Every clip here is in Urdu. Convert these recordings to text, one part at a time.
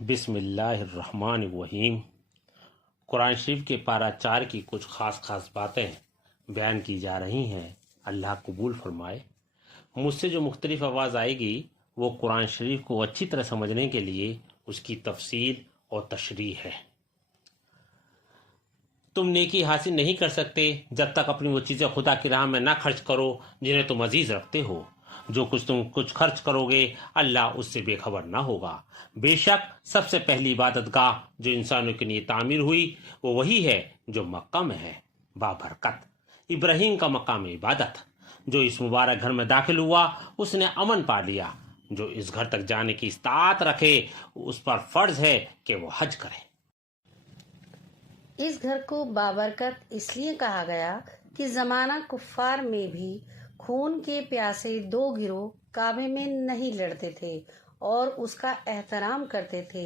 بسم اللہ الرحمن الرحیم۔ قرآن شریف کے پارہ 4 کی کچھ خاص باتیں بیان کی جا رہی ہیں، اللہ قبول فرمائے۔ مجھ سے جو مختلف آواز آئے گی وہ قرآن شریف کو اچھی طرح سمجھنے کے لیے اس کی تفصیل اور تشریح ہے۔ تم نیکی حاصل نہیں کر سکتے جب تک اپنی وہ چیزیں خدا کی راہ میں نہ خرچ کرو جنہیں تم عزیز رکھتے ہو۔ جو کچھ تم خرچ کرو گے اللہ اس سے بے خبر نہ ہوگا۔ بے شک سب سے پہلی عبادت گاہ جو انسانوں کے لیے تعمیر ہوئی وہ وہی ہے جو مکہ میں ہے، بابرکت ابراہیم کا مقام عبادت۔ جو اس مبارک گھر میں داخل ہوا اس نے امن پا لیا۔ جو اس گھر تک جانے کی استطاعت رکھے اس پر فرض ہے کہ وہ حج کرے۔ اس گھر کو بابرکت اس لیے کہا گیا کہ زمانہ کفار میں بھی خون کے پیاسے 2 گروہ کعبے میں نہیں لڑتے تھے اور اس کا احترام کرتے تھے۔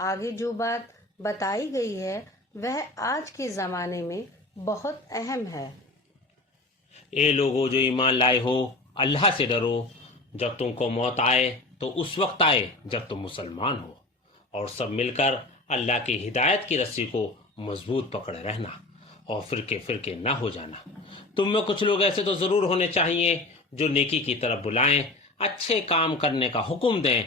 آگے جو بات بتائی گئی ہے وہ آج کے زمانے میں بہت اہم ہے۔ اے لوگو جو ایمان لائے ہو، اللہ سے ڈرو۔ جب تم کو موت آئے تو اس وقت آئے جب تم مسلمان ہو، اور سب مل کر اللہ کی ہدایت کی رسی کو مضبوط پکڑے رہنا اور فرقے نہ ہو جانا۔ تم میں کچھ لوگ ایسے تو ضرور ہونے چاہیے جو نیکی کی طرف بلائیں، اچھے کام کرنے کا حکم دیں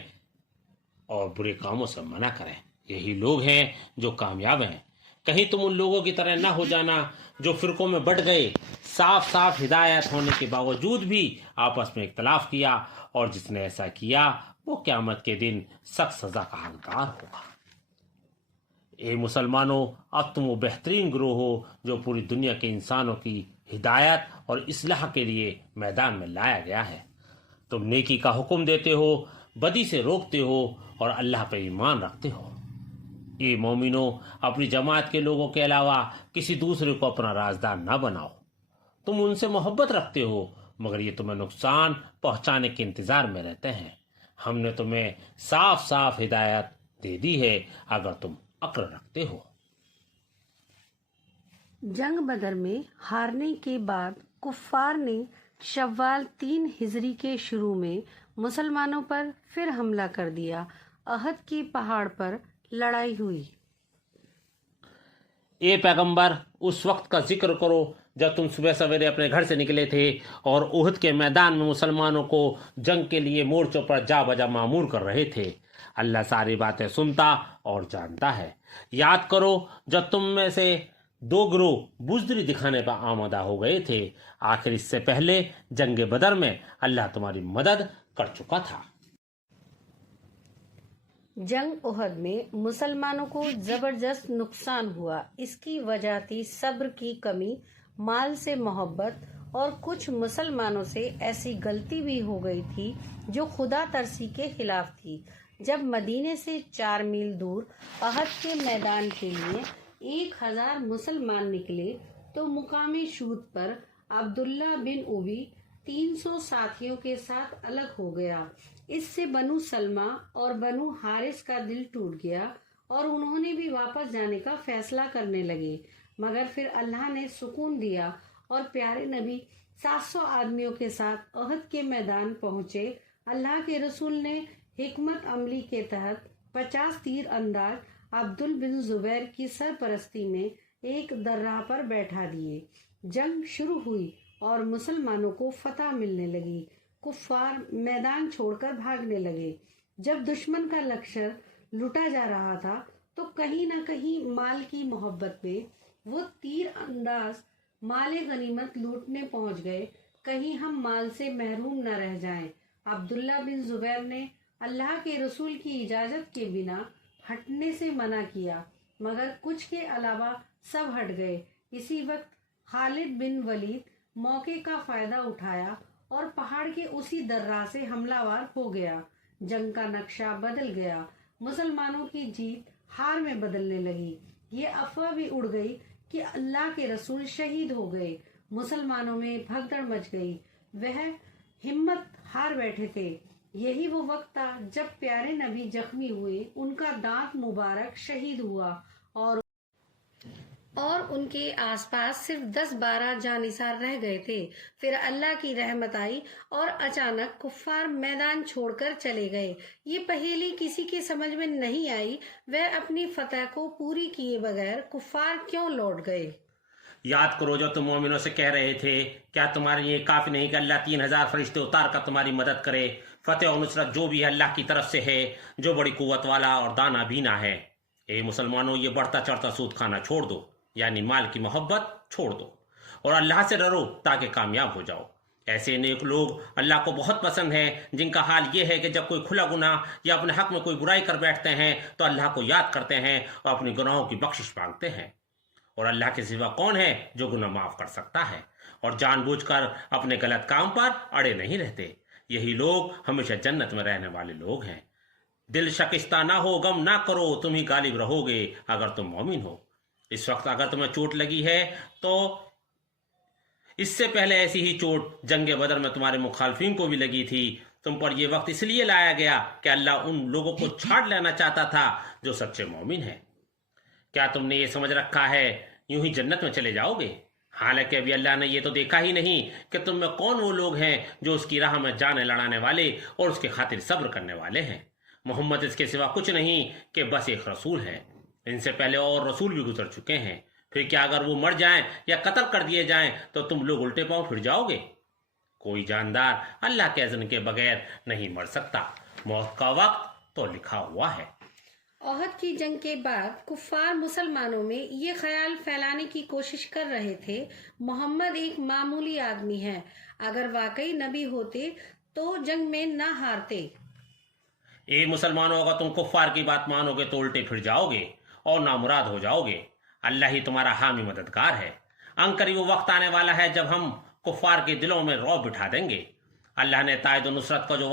اور برے کاموں سے منع کریں۔ یہی لوگ ہیں جو کامیاب ہیں۔ کہیں تم ان لوگوں کی طرح نہ ہو جانا جو فرقوں میں بٹ گئے، صاف ہدایت ہونے کے باوجود بھی آپس میں اختلاف کیا، اور جس نے ایسا کیا وہ قیامت کے دن سخت سزا کا حقدار ہوگا۔ اے مسلمانوں، اب تم وہ بہترین گروہ ہو جو پوری دنیا کے انسانوں کی ہدایت اور اصلاح کے لیے میدان میں لایا گیا ہے۔ تم نیکی کا حکم دیتے ہو، بدی سے روکتے ہو اور اللہ پہ ایمان رکھتے ہو۔ اے مومنو، اپنی جماعت کے لوگوں کے علاوہ کسی دوسرے کو اپنا رازدار نہ بناؤ۔ تم ان سے محبت رکھتے ہو مگر یہ تمہیں نقصان پہنچانے کے انتظار میں رہتے ہیں۔ ہم نے تمہیں صاف ہدایت دے دی ہے اگر تم عقل رکھتے ہو۔ جنگ بدر میں ہارنے کے بعد کفار نے شوال 3 ہجری کے شروع میں مسلمانوں پر پھر حملہ کر دیا۔ احد کے پہاڑ پر لڑائی ہوئی۔ اے پیغمبر، اس وقت کا ذکر کرو جب تم صبح سویرے اپنے گھر سے نکلے تھے اور احد کے میدان میں مسلمانوں کو جنگ کے لیے مورچوں پر جا بجا معمور کر رہے تھے۔ اللہ ساری باتیں سنتا اور جانتا ہے۔ یاد کرو جب تم میں سے 2 گروہ بزدلی دکھانے پر آمادہ ہو گئے تھے، آخر اس سے پہلے جنگ بدر میں اللہ تمہاری مدد کر چکا تھا۔ جنگ احد میں مسلمانوں کو زبردست نقصان ہوا۔ اس کی وجہ تھی صبر کی کمی، مال سے محبت، اور کچھ مسلمانوں سے ایسی غلطی بھی ہو گئی تھی جو خدا ترسی کے خلاف تھی۔ جب مدینے سے 4 میل دور احد کے میدان کے لیے 1000 مسلمان نکلے تو مقام شہود پر عبداللہ بن ابی 300 ساتھیوں کے ساتھ الگ ہو گیا۔ اس سے بنو سلمہ اور بنو حارث کا دل ٹوٹ گیا اور انہوں نے بھی واپس جانے کا فیصلہ کرنے لگے، مگر پھر اللہ نے سکون دیا اور پیارے نبی 700 آدمیوں کے ساتھ احد کے میدان پہنچے۔ اللہ کے رسول نے حکمت عملی کے تحت 50 تیر انداز عبدال بن زبیر کی سرپرستی میں ایک درہ پر بیٹھا دیے۔ جنگ شروع ہوئی اور مسلمانوں کو فتح ملنے لگی۔ کفار میدان چھوڑ کر بھاگنے لگے۔ جب دشمن کا لشکر لوٹا جا رہا تھا تو کہیں نہ کہیں مال کی محبت میں وہ تیر انداز مال غنیمت لوٹنے پہنچ گئے۔ کہیں ہم مال سے محروم نہ رہ جائیں۔ عبداللہ بن زبیر نے اللہ کے رسول کی اجازت کے بنا ہٹنے سے منع کیا، مگر کچھ کے علاوہ سب ہٹ گئے۔ اسی وقت خالد بن ولید موقع کا فائدہ اٹھایا اور پہاڑ کے اسی درہ سے حملہ وار ہو گیا۔ جنگ کا نقشہ بدل گیا۔ مسلمانوں کی جیت ہار میں بدلنے لگی۔ یہ افواہ بھی اڑ گئی کہ اللہ کے رسول شہید ہو گئے۔ مسلمانوں میں بھگدڑ مچ گئی، وہ ہمت ہار بیٹھے تھے۔ یہی وہ وقت تھا جب پیارے نبی زخمی ہوئے، ان کا دانت مبارک شہید ہوا اور اور ان کے آس پاس صرف 10-12 جانثار رہ گئے تھے۔ پھر اللہ کی رحمت آئی اور اچانک کفار میدان چھوڑ کر چلے گئے۔ یہ پہیلی کسی کے سمجھ میں نہیں آئی، وہ اپنی فتح کو پوری کیے بغیر کفار کیوں لوٹ گئے؟ یاد کرو جو تم مومنوں سے کہہ رہے تھے، کیا تمہارے لیے کافی نہیں کہ اللہ 3000 فرشتے اتار کر تمہاری مدد کرے؟ فتح و نصرت جو بھی ہے اللہ کی طرف سے ہے، جو بڑی قوت والا اور دانا بینا ہے۔ اے مسلمانوں، یہ بڑھتا چڑھتا سود کھانا چھوڑ دو، یعنی مال کی محبت چھوڑ دو، اور اللہ سے ڈرو تاکہ کامیاب ہو جاؤ۔ ایسے نیک لوگ اللہ کو بہت پسند ہیں جن کا حال یہ ہے کہ جب کوئی کھلا گناہ یا اپنے حق میں کوئی برائی کر بیٹھتے ہیں تو اللہ کو یاد کرتے ہیں اور اپنی گناہوں کی بخشش مانگتے ہیں۔ اور اللہ کے سوا کون ہے جو گناہ معاف کر سکتا ہے؟ اور جان بوجھ کر اپنے غلط کام پر اڑے نہیں رہتے۔ یہی لوگ ہمیشہ جنت میں رہنے والے لوگ ہیں۔ دل شکستہ نہ ہو، غم نہ کرو، تم ہی غالب رہو گے اگر تم مومن ہو۔ اس وقت اگر تمہیں چوٹ لگی ہے تو اس سے پہلے ایسی ہی چوٹ جنگ بدر میں تمہارے مخالفین کو بھی لگی تھی۔ تم پر یہ وقت اس لیے لایا گیا کہ اللہ ان لوگوں کو چھاٹ لینا چاہتا تھا جو سچے مومن ہیں۔ کیا تم نے یہ سمجھ رکھا ہے یوں ہی جنت میں چلے جاؤ گے؟ حالانکہ ابھی اللہ نے یہ تو دیکھا ہی نہیں کہ تم میں کون وہ لوگ ہیں جو اس کی راہ میں جانیں لڑانے والے اور اس کی خاطر صبر کرنے والے ہیں۔ محمد اس کے سوا کچھ نہیں کہ بس ایک رسول ہے۔ ان سے پہلے اور رسول بھی گزر چکے ہیں۔ پھر کیا اگر وہ مر جائیں یا قتل کر دیے جائیں تو تم لوگ الٹے پاؤں پھر جاؤ گے؟ کوئی جاندار اللہ کے اذن کے بغیر نہیں مر سکتا۔ موت کا وقت تو لکھا ہوا ہے۔ احد کی جنگ کے بعد کفار مسلمانوں میں یہ خیال پھیلانے کی کوشش کر رہے تھے محمد ایک معمولی آدمی ہے، اگر واقعی نبی ہوتے تو جنگ میں نہ ہارتے۔ اے مسلمانوں، اگر تم کفار کی بات مانو گے تو الٹے پھر جاؤ گے اور نامراد ہو جاؤ گے۔ اللہ ہی تمہارا حامی مددگار ہے۔ عنقریب وہ وقت آنے والا ہے جب ہم کفار کے دلوں میں رعب بٹھا دیں گے۔ اللہ نے تائید و نصرت کا جو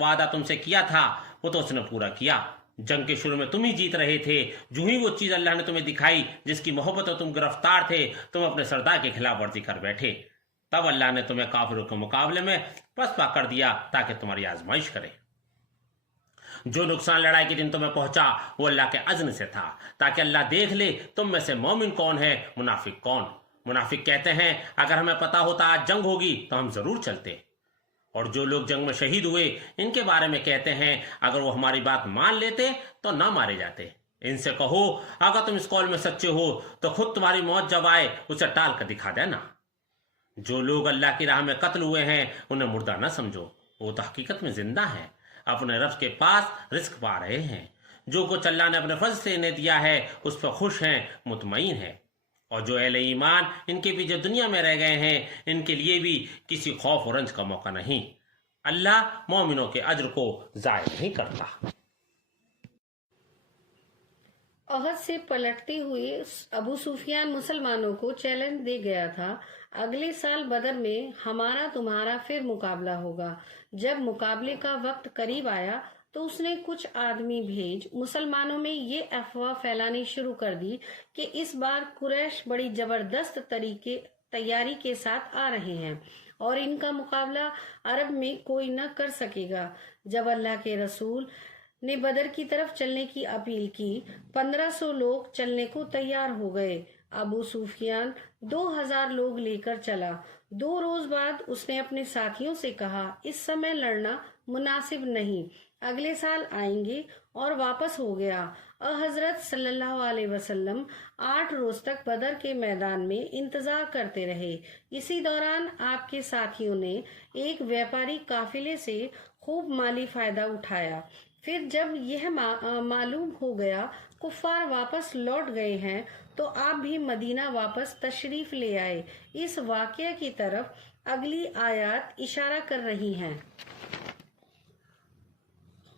وعدہ تم سے کیا تھا وہ تو اس نے پورا کیا۔ جنگ کے شروع میں تم ہی جیت رہے تھے۔ جو ہی وہ چیز اللہ نے تمہیں دکھائی جس کی محبت اور تم گرفتار تھے، تم اپنے سردار کے خلاف ورزی کر بیٹھے۔ تب اللہ نے تمہیں کافروں کے مقابلے میں پسپا کر دیا تاکہ تمہاری آزمائش کرے۔ جو نقصان لڑائی کے دن تمہیں پہنچا وہ اللہ کے اذن سے تھا، تاکہ اللہ دیکھ لے تم میں سے مومن کون ہے، منافق کون۔ منافق کہتے ہیں اگر ہمیں پتا ہوتا آج جنگ ہوگی تو ہم ضرور چلتے۔ اور جو لوگ جنگ میں شہید ہوئے ان کے بارے میں کہتے ہیں اگر وہ ہماری بات مان لیتے تو نہ مارے جاتے۔ ان سے کہو اگر تم اس قول میں سچے ہو تو خود تمہاری موت جب آئے اسے ٹال کر دکھا دینا۔ جو لوگ اللہ کی راہ میں قتل ہوئے ہیں انہیں مردہ نہ سمجھو، وہ تو حقیقت میں زندہ ہیں، اپنے رب کے پاس رزق پا رہے ہیں۔ جو کچھ اللہ نے اپنے فضل سے انہیں دیا ہے اس پر خوش ہیں، مطمئن ہیں۔ اور جو اہل ایمان ان کے بھی جو دنیا میں رہ گئے ہیں ان کے لیے بھی کسی خوف و رنج کا موقع نہیں۔ اللہ مومنوں کے اجر کو ضائع نہیں کرتا۔ احد سے پلٹتے ہوئے ابو سفیان مسلمانوں کو چیلنج دے گیا تھا، اگلے سال بدر میں ہمارا تمہارا پھر مقابلہ ہوگا۔ جب مقابلے کا وقت قریب آیا تو اس نے کچھ آدمی بھیج مسلمانوں میں یہ افواہ پھیلانی شروع کر دی کہ اس بار قریش بڑی زبردست تیاری کے ساتھ آ رہے ہیں اور ان کا مقابلہ عرب میں کوئی نہ کر سکے گا۔ جب اللہ کے رسول نے بدر کی طرف چلنے کی اپیل کی، 1500 لوگ چلنے کو تیار ہو گئے۔ ابو سفیان 2000 لوگ لے کر چلا۔ 2 روز بعد اس نے اپنے ساتھیوں سے کہا اس سمے لڑنا مناسب نہیں، اگلے سال آئیں گے، اور واپس ہو گیا۔ حضرت صلی اللہ علیہ وسلم 8 روز تک بدر کے میدان میں انتظار کرتے رہے۔ اسی دوران آپ کے ساتھیوں نے ایک ویپاری قافلے سے خوب مالی فائدہ اٹھایا۔ پھر جب یہ معلوم ہو گیا کفار واپس لوٹ گئے ہیں تو آپ بھی مدینہ واپس تشریف لے آئے۔ اس واقعہ کی طرف اگلی آیات اشارہ کر رہی ہیں۔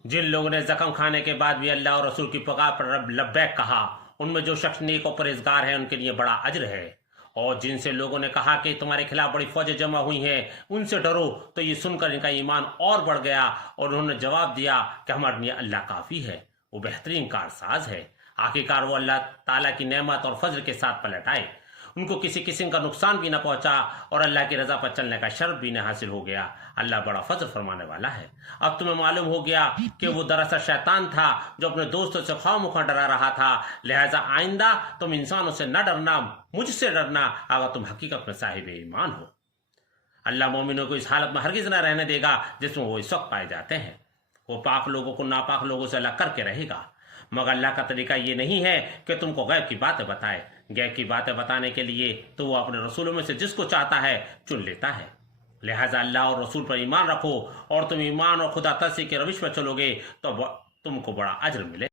جن لوگوں نے زخم کھانے کے بعد بھی اللہ اور رسول کی پکار پر رب لبیک کہا، ان میں جو شخص نیک و پرہیزگار ہے ان کے لیے بڑا اجر ہے۔ اور جن سے لوگوں نے کہا کہ تمہارے خلاف بڑی فوجیں جمع ہوئی ہیں ان سے ڈرو، تو یہ سن کر ان کا ایمان اور بڑھ گیا اور انہوں نے جواب دیا کہ ہمارے لیے اللہ کافی ہے، وہ بہترین کارساز ہے۔ آخرکار وہ اللہ تعالیٰ کی نعمت اور فضل کے ساتھ پلٹ آئے۔ ان کو کسی قسم کا نقصان بھی نہ پہنچا اور اللہ کی رضا پر چلنے کا شرف بھی نہ حاصل ہو گیا۔ اللہ بڑا فضل فرمانے والا ہے۔ اب تمہیں معلوم ہو گیا کہ وہ دراصل شیطان تھا جو اپنے دوستوں سے خواہ مخواہ ڈرا رہا تھا، لہٰذا آئندہ تم انسانوں سے نہ ڈرنا، مجھ سے ڈرنا اگر تم حقیقت میں صاحب ایمان ہو۔ اللہ مومنوں کو اس حالت میں ہرگز نہ رہنے دے گا جس میں وہ اس وقت پائے جاتے ہیں۔ وہ پاک لوگوں کو ناپاک لوگوں سے الگ کر کے رہے گا، مگر اللہ کا طریقہ یہ نہیں ہے کہ تم کو غیب کی باتیں بتائے۔ غیب کی باتیں بتانے کے لیے تو وہ اپنے رسولوں میں سے جس کو چاہتا ہے چن لیتا ہے۔ لہٰذا اللہ اور رسول پر ایمان رکھو، اور تم ایمان اور خدا ترسی کے روش میں چلو گے تو تم کو بڑا اجر ملے۔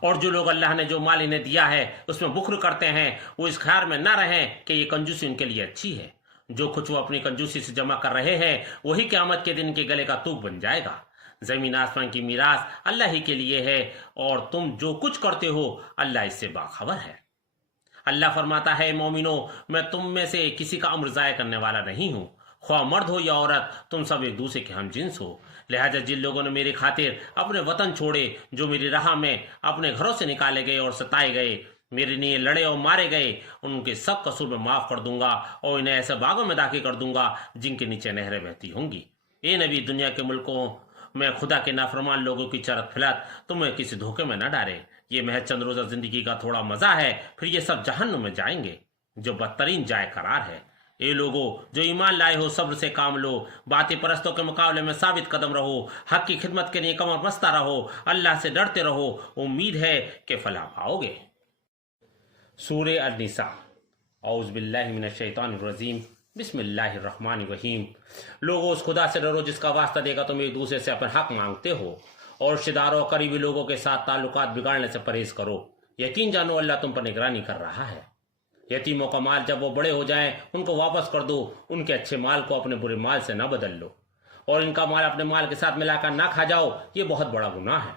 اور جو لوگ اللہ نے جو مال انہیں دیا ہے اس میں بخل کرتے ہیں، وہ اس خیال میں نہ رہیں کہ یہ کنجوسی ان کے لیے اچھی ہے۔ جو کچھ وہ اپنی کنجوسی سے جمع کر رہے ہیں وہی قیامت کے دن کے گلے کا توق بن جائے گا۔ زمین آسمان کی میراث اللہ ہی کے لیے ہے، اور تم جو کچھ کرتے ہو اللہ اس سے باخبر ہے۔ اللہ فرماتا ہے، مومنو میں تم میں سے کسی کا عمر ضائع کرنے والا نہیں ہوں، خواہ مرد ہو یا عورت، تم سب ایک دوسرے کے ہم جنس ہو۔ لہٰذا جن لوگوں نے میری خاطر اپنے وطن چھوڑے، جو میری راہ میں اپنے گھروں سے نکالے گئے اور ستائے گئے، میرے لیے لڑے اور مارے گئے، ان کے سب قصور میں معاف کر دوں گا اور انہیں ایسے باغوں میں داخل کر دوں گا جن کے نیچے نہریں بہتی ہوں گی۔ اے نبی، دنیا کے ملکوں میں خدا کے نافرمان لوگوں کی چرت پھلت تمہیں کسی دھوکے میں نہ ڈالے۔ یہ محض چند روزہ زندگی کا تھوڑا مزہ ہے، پھر یہ سب جہنم میں جائیں گے جو بدترین جائے قرار ہے۔ اے لوگو جو ایمان لائے ہو، صبر سے کام لو، باطل پرستوں کے مقابلے میں ثابت قدم رہو، حق کی خدمت کے لیے کمر بستہ رہو، اللہ سے ڈرتے رہو، امید ہے کہ فلاح پاؤ گے۔ سورہ النساء۔ اعوذ باللہ من الشیطان الرجیم، بسم اللہ الرحمن الرحیم۔ لوگوں اس خدا سے ڈرو جس کا واسطہ دے گا تم ایک دوسرے سے اپنے حق مانگتے ہو، اور رشتہ داروں اور قریبی لوگوں کے ساتھ تعلقات بگاڑنے سے پرہیز کرو۔ یقین جانو اللہ تم پر نگرانی کر رہا ہے۔ یتیموں کا مال جب وہ بڑے ہو جائیں ان کو واپس کر دو، ان کے اچھے مال کو اپنے برے مال سے نہ بدل لو، اور ان کا مال اپنے مال کے ساتھ ملا کر نہ کھا جاؤ، یہ بہت بڑا گناہ ہے۔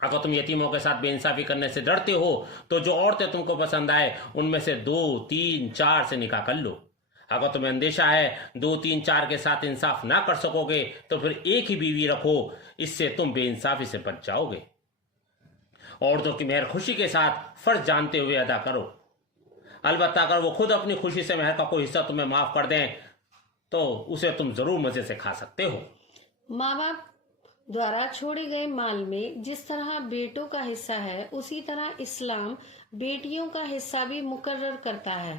اگر تم یتیموں کے ساتھ بے انصافی کرنے سے ڈرتے ہو تو جو عورتیں تم کو پسند آئے ان میں سے 2، 3، 4 سے نکاح کر لو۔ اگر تمہیں اندیشہ ہے 2، 3، 4 کے ساتھ انصاف نہ کر سکو گے تو پھر ایک ہی بیوی رکھو، اس سے تم بے انصافی سے بچ جاؤ گے۔ عورتوں کی مہر خوشی کے ساتھ فرض جانتے ہوئے ادا کرو، البتہ اگر وہ خود اپنی خوشی سے مہر کا کوئی حصہ تمہیں معاف کر دیں تو اسے تم ضرور مزے سے کھا سکتے ہو۔ ماں باپ دوارا چھوڑے گئے مال میں جس طرح بیٹوں کا حصہ ہے، اسی طرح اسلام بیٹیوں کا حصہ بھی مقرر کرتا ہے۔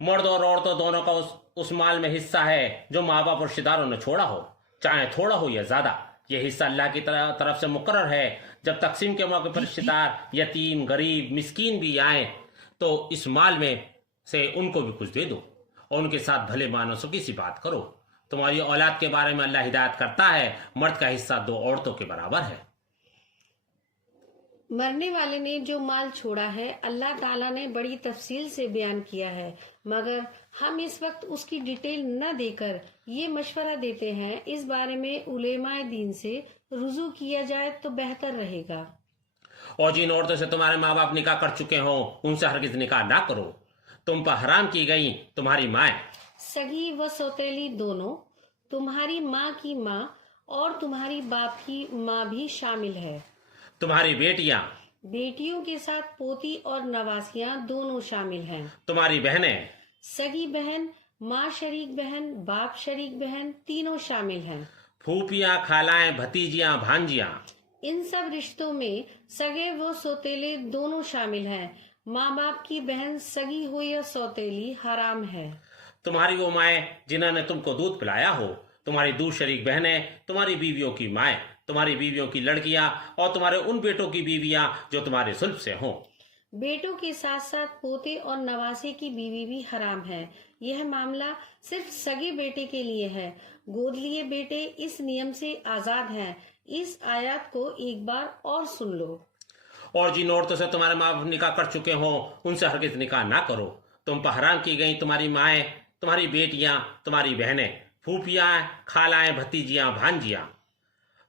مرد اور عورتوں دونوں کا اس مال میں حصہ ہے جو ماں باپ اور رشتہ داروں نے چھوڑا ہو، چاہے تھوڑا ہو یا زیادہ۔ یہ حصہ اللہ کی طرف سے مقرر ہے۔ جب تقسیم کے موقع پر رشتہ دار، یتیم، غریب، مسکین بھی آئیں تو اس مال میں سے ان کو بھی کچھ دے دو، اور ان کے ساتھ بھلے مانسوں کی سی بات کرو۔ تمہاری اولاد کے بارے میں اللہ ہدایت کرتا ہے، مرد کا حصہ 2 عورتوں کے برابر ہے۔ مرنے والے نے جو مال چھوڑا ہے اللہ تعالیٰ نے بڑی تفصیل سے بیان کیا ہے، مگر ہم اس وقت اس کی ڈیٹیل نہ دے کر یہ مشورہ دیتے ہیں اس بارے میں علماء دین سے رجوع کیا جائے تو بہتر رہے گا۔ اور جن عورتوں سے تمہارے ماں باپ نکاح کر چکے ہوں ان سے ہرگز نکاح نہ کرو۔ تم پر حرام کی گئی تمہاری مائیں، سگی و سوتیلی دونوں، تمہاری ماں کی ماں اور تمہاری باپ کی ماں بھی شامل ہے، تمہاری بیٹیاں، بیٹیوں کے ساتھ پوتی اور نواسیاں دونوں شامل ہیں، تمہاری بہنیں، سگی بہن، ماں شریک بہن، باپ شریک بہن، تینوں شامل ہیں، پھوپھیاں، خالائیں، بھتیجیاں، بھانجیاں۔ ان سب رشتوں میں سگے و سوتیلے دونوں شامل ہیں۔ ماں باپ کی بہن سگی ہو یا سوتیلی حرام ہے۔ تمہاری وہ مائیں جنہوں نے تم کو دودھ پلایا ہو، تمہاری دور شریک بہنیں، تمہاری بیویوں کی مائیں، تمہاری بیویوں کی لڑکیاں، اور تمہارے ان بیٹوں کی بیویاں جو تمہارے صلب سے ہوں۔ بیٹوں کے ساتھ ساتھ پوتے اور نواسے کی بیوی بھی حرام ہے۔ یہ معاملہ صرف سگے بیٹے کے لیے ہے، گود لیے بیٹے اس نیم سے آزاد ہیں۔ اس آیات کو ایک بار اور سن لو۔ اور جن عورتوں سے تمہارے ماں باپ نکاح کر چکے ہوں ان سے ہرگز نکاح نہ کرو۔ تم پر حرام کی گئی تمہاری مائیں، تمہاری بیٹیاں، تمہاری بہنیں، پھوپھیاں، خالائیں، بھتیجیاں، بھانجیاں،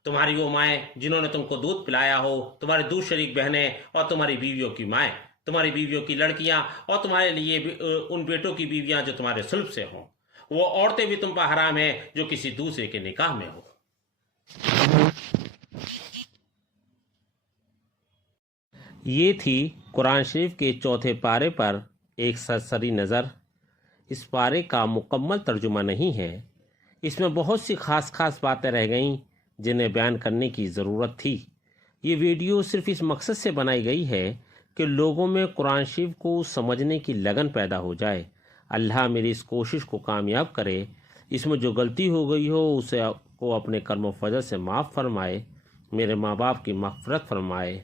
تمہاری وہ مائیں جنہوں نے تم کو دودھ پلایا ہو، تمہاری دور شریک بہنیں اور تمہاری بیویوں کی مائیں، تمہاری بیویوں کی لڑکیاں، اور تمہارے لیے ان بیٹوں کی بیویاں جو تمہارے صلب سے ہوں۔ وہ عورتیں بھی تم پر حرام ہیں جو کسی دوسرے کے نکاح میں ہو۔ یہ تھی قرآن شریف کے 4 پارے پر ایک سرسری نظر اس پارے کا مکمل ترجمہ نہیں ہے۔ اس میں بہت سی خاص باتیں رہ گئیں جنہیں بیان کرنے کی ضرورت تھی۔ یہ ویڈیو صرف اس مقصد سے بنائی گئی ہے کہ لوگوں میں قرآن شریف کو سمجھنے کی لگن پیدا ہو جائے۔ اللہ میری اس کوشش کو کامیاب کرے۔ اس میں جو غلطی ہو گئی ہو اسے کو اپنے کرم و فضل سے معاف فرمائے، میرے ماں باپ کی مغفرت فرمائے۔